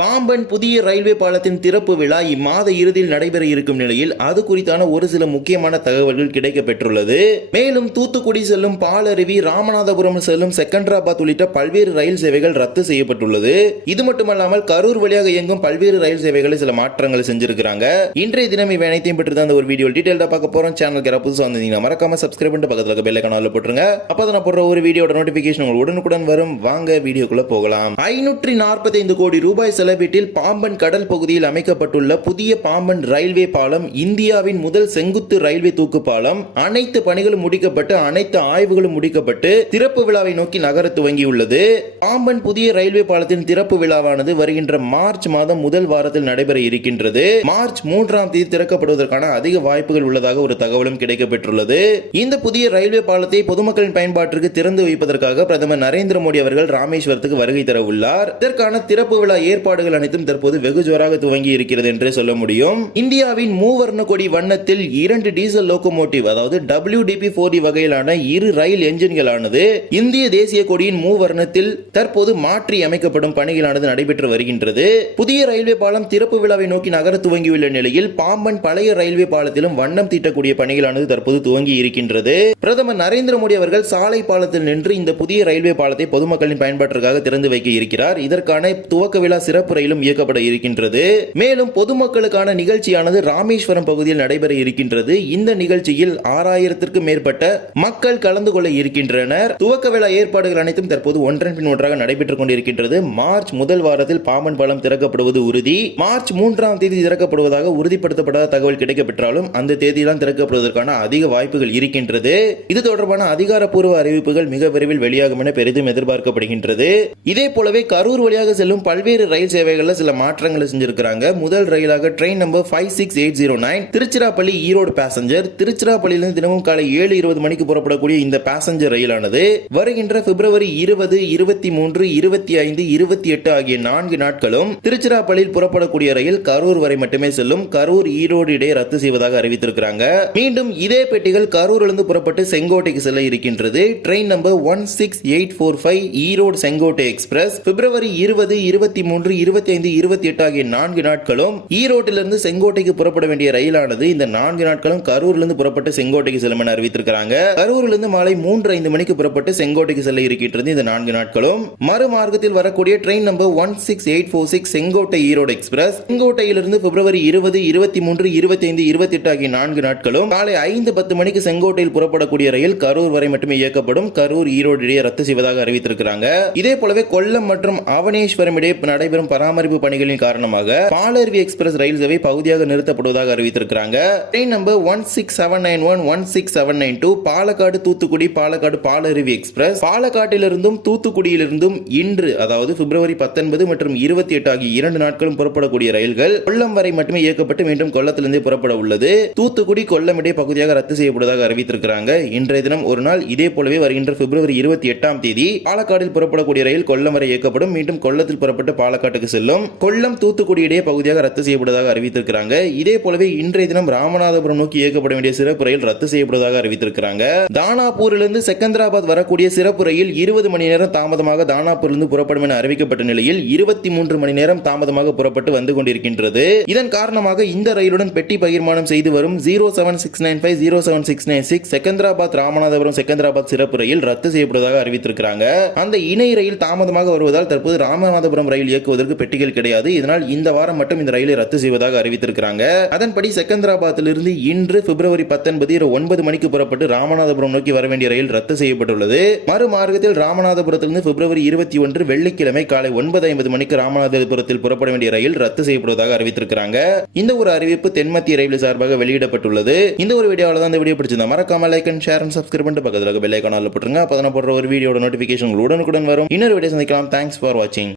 பாம்பன் புதிய ரயில்வே பாலத்தின் திறப்பு விழா இம்மாத இறுதியில் நடைபெற இருக்கும் நிலையில் அது குறித்தான ஒரு சில முக்கியமான தகவல்கள் கிடைக்கப்பெற்றுள்ளது. மேலும் தூத்துக்குடி செல்லும் பாலருவி ராமநாதபுரம் செல்லும் செகண்டராபாத் உள்ளிட்ட பல்வேறு ரயில் சேவைகள் ரத்து செய்யப்பட்டுள்ளது. இது மட்டுமல்லாமல் கரூர் வழியாக இயங்கும் பல்வேறு ரயில் சேவைகளை சில மாற்றங்கள் செஞ்சிருக்கிறாங்க. இன்றைய தினம் இவை அனைத்தையும் பற்றி தான் அந்த ஒரு வீடியோ டீடைல்டா பார்க்க போறோம். சேனல் யாராவது புதுசாக வந்தீங்கன்னா மறக்காம சப்ஸ்கிரைப் பண்ணிட்டு பக்கத்துல பெல் கனால போட்டுருங்க. அப்போ நான் போடுற ஒரு வீடியோட நோட்டிபிகேஷன் உங்களுக்கு உடனுக்குடன் வரும். வாங்க வீடியோக்குள்ள போகலாம். ஐநூற்றி நாற்பத்தைந்து கோடி ரூபாய் செலவீட்டில் பாம்பன் கடல் பகுதியில் அமைக்கப்பட்டுள்ள புதிய பாம்பன் ரயில்வே பாலம் இந்தியாவின் முதல் செங்குத்து ரயில்வே தூக்கு பாலம். அனைத்து பணிகளும் முடிக்கப்பட்டு அனைத்து ஆய்வுகளும் முடிக்கப்பட்டு திறப்பு விழாவை நோக்கி நகர துவங்கியுள்ளது. பாம்பன் புதிய ரயில்வே பாலத்தின் திறப்பு விழாவானது வருகின்ற மார்ச் மாதம் முதல் வாரத்தில் நடைபெற இருக்கின்றது. மார்ச் மூன்றாம் தேதி திறக்கப்படுவதற்கான அதிக வாய்ப்புகள் உள்ளதாக ஒரு தகவலும் கிடைக்கப்பெற்றுள்ளது. இந்த புதிய ரயில்வே பாலத்தை பொதுமக்களின் பயன்பாட்டிற்கு திறந்து வைப்பதற்காக பிரதமர் நரேந்திர மோடி அவர்கள் ராமேஸ்வரத்துக்கு வருகை தர உள்ளார் இதற்கான திறப்பு விழா ஏற்பாடு செயல்பாடுகள் அனைத்தும் தற்போது வெகு ஜோராக துவங்கி இருக்கிறது என்றே சொல்ல முடியும். இந்தியாவின் மூவர்ண கொடி வண்ணத்தில் இரண்டு டீசல் லோகோமோட்டிவ் அதாவது WDP 4D வகையிலான இரு ரயில் என்ஜின்களானது இந்திய தேசிய கொடியின் மூவர்ணத்தில் தற்போது மாற்றி அமைக்கப்படும் பணிகளானது நடைபெற்று வருகின்றது. புதிய ரயில்வே பாலம் திறப்பு விழாவை நோக்கி நகர துவங்கியுள்ள நிலையில் பாம்பன் பழைய ரயில்வே பாலத்திலும் வண்ணம் தீட்டக்கூடிய பணிகளானது தற்போது துவங்கி இருக்கின்றது. பிரதமர் நரேந்திர மோடி அவர்கள் சாலை பாலத்தில் நின்று இந்த புதிய ரயில்வே பாலத்தை பொதுமக்களின் பயன்பாட்டிற்காக திறந்து வைக்க இருக்கிறார். இதற்கான துவக்க விழா சிறப்பு ரயிலும் இயக்கப்பட இருக்கின்றது. மேலும் பொதுமக்களுக்கான நிகழ்ச்சியானது ராமேஸ்வரம் பகுதியில் நடைபெற இருக்கின்றது. இந்த நிகழ்ச்சியில் ஆறாயிரத்திற்கும் மேற்பட்ட மக்கள் கலந்து கொள்ள இருக்கின்றனர். துவக்க விழா ஏற்பாடுகள் அனைத்தும் தற்போது ஒன்றன் பின் ஒன்றாக நடைபெற்றுக் கொண்டிருக்கின்றது. மார்ச் முதல் வாரத்தில் பாம்பன் பாலம் திறக்கப்படுவது உறுதி. மார்ச் மூன்றாம் தேதி திறக்கப்படுவதாக உறுதிப்படுத்தப்படாத தகவல் கிடைக்கப்பெற்றாலும் அந்த தேதியில்தான் திறக்கப்படுவதற்கான அதிக வாய்ப்புகள் இருக்கின்றது. இது தொடர்பான அதிகாரப்பூர்வ அறிவிப்புகள் மிக விரைவில் வெளியாகும் என பெரிதும் எதிர்பார்க்கப்படுகின்றது. இதே போலவே கரூர் வழியாக செல்லும் பல்வேறு ரயில் சேவைகளில் சில மாற்றங்களை செஞ்சிருக்கிறாங்க. முதல் ரயிலாக train number five six eight zero nine Tiruchirappalli Erode passenger திருச்சிராப்பள்ளியிலிருந்து தினமும் காலை ஏழு இருபது மணிக்கு புறப்படக்கூடிய இந்த பேசஞ்சர் ரயிலானது வருகின்ற பிப்ரவரி இருபது இருபத்தி மூன்று இருபத்தி ஐந்து இருபத்தி எட்டு ஆகிய நான்கு நாட்களும் திருச்சிராப்பள்ளியில் புறப்படக்கூடிய ரயில் கரூர் வரை மட்டுமே செல்லும். கரூர் ஈரோடு இடையே ரத்து செய்வதாக அறிவித்திருக்கிறாங்க. மீண்டும் இதே பெட்டிகள் கரூரிலிருந்து புறப்பட்டு செங்கோட்டைக்கு செல்ல இருக்கின்றது. Train number one six eight four five Erode Sengottai express பிப்ரவரி இருபது இருபத்தி மூன்று இருபத்தி ஐந்து இருபத்தி எட்டு ஆகிய நான்கு நாட்களும் ஈரோட்டிலிருந்து செங்கோட்டைக்கு புறப்பட வேண்டிய ரயிலானது இந்த நான்கு நாட்களும் கரூரிலிருந்து புறப்பட்டு செங்கோட்டைக்கு செல்லும் என அறிவித்திருக்கிறாங்க. கரூரிலிருந்து மாலை மூன்று ஐந்து மணிக்கு புறப்பட்டு செங்கோட்டைக்கு செல்ல இருக்கின்றது இந்த நான்கு நாட்களும் மறுமார்க்கத்தில் வரக்கூடிய train number one six eight four six Sengottai Erode express. செங்கோட்டையிலிருந்து பிப்ரவரி இருபது இருபத்தி மூன்று இருபத்தி ஐந்து இருபத்தி எட்டு ஆகிய நான்கு நாட்களும் காலை ஐந்து பத்து மணிக்கு செங்கோட்டையில் புறப்படக்கூடிய ரயில் கரூர் வரை மட்டுமே இயக்கப்படும். கரூர் ஈரோடு இடையே ரத்து செய்வதாக அறிவித்திருக்கிறாங்க. இதே போலவே கொல்லம் மற்றும் அவனேஸ்வரம் இடையே நடைபெறும் பராமரிப்பு பணிகளின் காரணமாக பாலருவி எக்ஸ்பிரஸ் ரயில் சேவை பகுதியாக நிறுத்தப்படுவதாக அறிவித்திருக்கிறாங்க. Train number one six seven nine one one six seven nine two Palakkad Thoothukudi Palakkad Palaruvi express. பாலக்காட்டிலிருந்தும் தூத்துக்குடியிலிருந்தும் இன்று அதாவது பிப்ரவரி பத்தொன்பது மற்றும் இருபத்தி எட்டு ஆகிய இரண்டு நாட்களும் புறப்படக்கூடிய ரயில்கள் கொல்லம் வரை மட்டுமே இயக்கப்பட்டு மீண்டும் கொல்லத்திலிருந்து புறப்பட உள்ளது. தூத்துக்குடி கொல்லம் இடையே பகுதியாக ரத்து செய்யப்படுவதாக அறிவித்திருக்கிறாங்க. இன்றைய தினம் ஒரு நாள் இதே போலவே வருகின்ற பிப்ரவரி இருபத்தி எட்டாம் தேதி பாலக்காடில் புறப்படக்கூடிய ரயில் கொல்லம் வரை இயக்கப்படும். மீண்டும் கொல்லத்தில் புறப்பட்டு பாலக்காட்டுக்கு இடங்களுக்கு செல்லும் கொல்லம் தூத்துக்குடி இடையே பகுதியாக ரத்து செய்யப்படுவதாக அறிவித்திருக்கிறாங்க. இதே போலவே இன்றைய தினம் ராமநாதபுரம் நோக்கி இயக்கப்பட வேண்டிய சிறப்பு ரயில் ரத்து செய்யப்படுவதாக அறிவித்திருக்கிறாங்க. தானாபூரிலிருந்து செகந்திராபாத் வரக்கூடிய சிறப்பு ரயில் இருபது மணி நேரம் தாமதமாக தானாபூரிலிருந்து புறப்படும் என அறிவிக்கப்பட்ட நிலையில் இருபத்தி மூன்று மணி நேரம் தாமதமாக புறப்பட்டு வந்து கொண்டிருக்கின்றது. இதன் காரணமாக இந்த ரயிலுடன் பெட்டி பகிர்மானம் செய்து வரும் zero seven six nine five zero seven six nine six Secunderabad Ramanathapuram Secunderabad சிறப்பு ரயில் ரத்து செய்யப்படுவதாக அறிவித்திருக்கிறாங்க. அந்த இணை ரயில் தாமதமாக வருவதால் தற்போது ராமநாதபுரம் ரயில் இயக்குவதற்கு பெட்டிகள் கிடையாது. இதனால் இந்த வாரம் மட்டும் இந்த ரயிலை ரத்து செய்வதாக அறிவித்திருக்கிறாங்க. அதன்படி செகந்திராபாத்திலிருந்து இன்று பிப்ரவரி பத்தொன்பது இரவு ஒன்பது மணிக்கு புறப்பட்டு ராமநாதபுரம் நோக்கி வர வேண்டிய ரயில் ரத்து செய்யப்பட்டுள்ளது. மறுமார்க்கத்தில் ராமநாதபுரத்திலிருந்து பிப்ரவரி இருபத்தி ஒன்று வெள்ளிக்கிழமை காலை ஒன்பது ஐம்பது மணிக்கு ராமநாதபுரத்தில் புறப்பட வேண்டிய ரயில் ரத்து செய்யப்படுவதாக அறிவித்திருக்கிறாங்க. இந்த ஒரு அறிவிப்பு தென்மத்திய ரயில்வே சார்பாக வெளியிடப்பட்டுள்ளது. இந்த ஒரு வீடியோவில் தான் இந்த வீடியோ பிடிச்சிருந்தா மறக்காம like and share and subscribe பண்ணிட்டு பக்கத்தில் பெல் ஐக்கானில் போட்டுருங்க. அப்போ போடுற ஒரு வீடியோட நோட்டிஃபிகேஷன் உடனுக்குடன் வரும். இன்னொரு வீடியோ சந்திக்கலாம். தேங்க்ஸ் ஃபார் வாட்சிங்